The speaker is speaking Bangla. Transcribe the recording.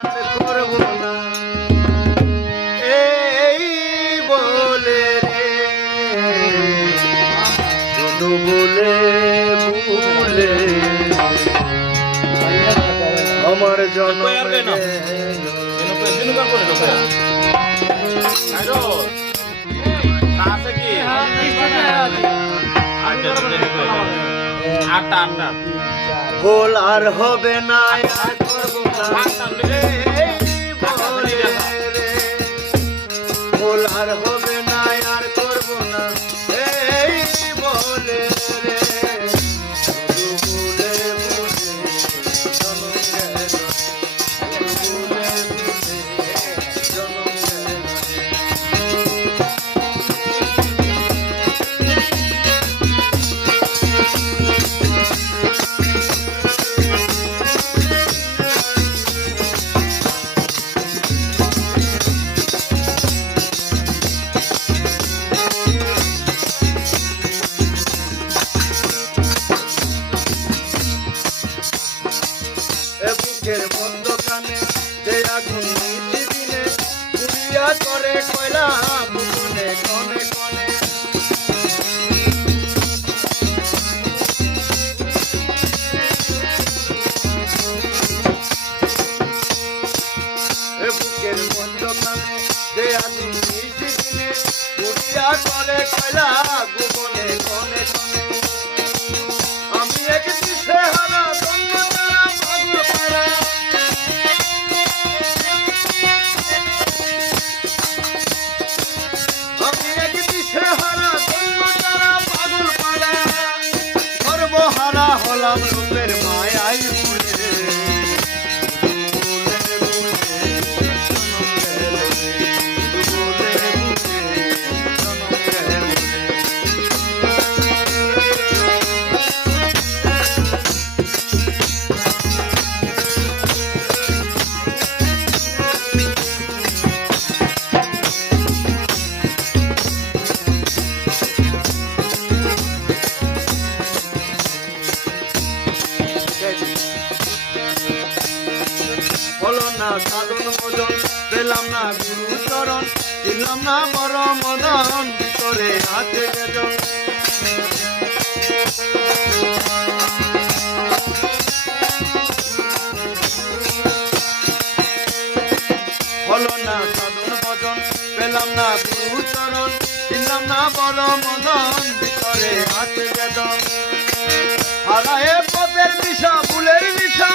করব না এই বলে রে শুধু বলে ভুলে আমার জন্ম ভুল আর হবে না আর করবো না ভুল আর হবে না আর করবো না এই বলে রে শুধু ভুলে ভুলে জনম গেল শুধু ভুলে ভুলে জনম গেল বুকের মধ্যখানে যে আগুন নিতিদিনে পুড়িয়া করে কয়লা বুকুনে কনে কনে বুকের মধ্যখানে যে আগুন নিতিদিনে পুড়িয়া করে কয়লা বুকুনে কনে কনে আমি এক দিশে হারা হলাম রূপের মায়াই ভুলে হলো না সাধন মদন পেলাম না গুরু চরণ দিলাম না বড় মদন ভিতরে আছে বেদন হলো না সাধন ভজন পেলাম না গুরু চরণ দিলাম না বড় মদন ভিতরে আছে বেদন হারায়ে পথের দিশা ফুলের দিশা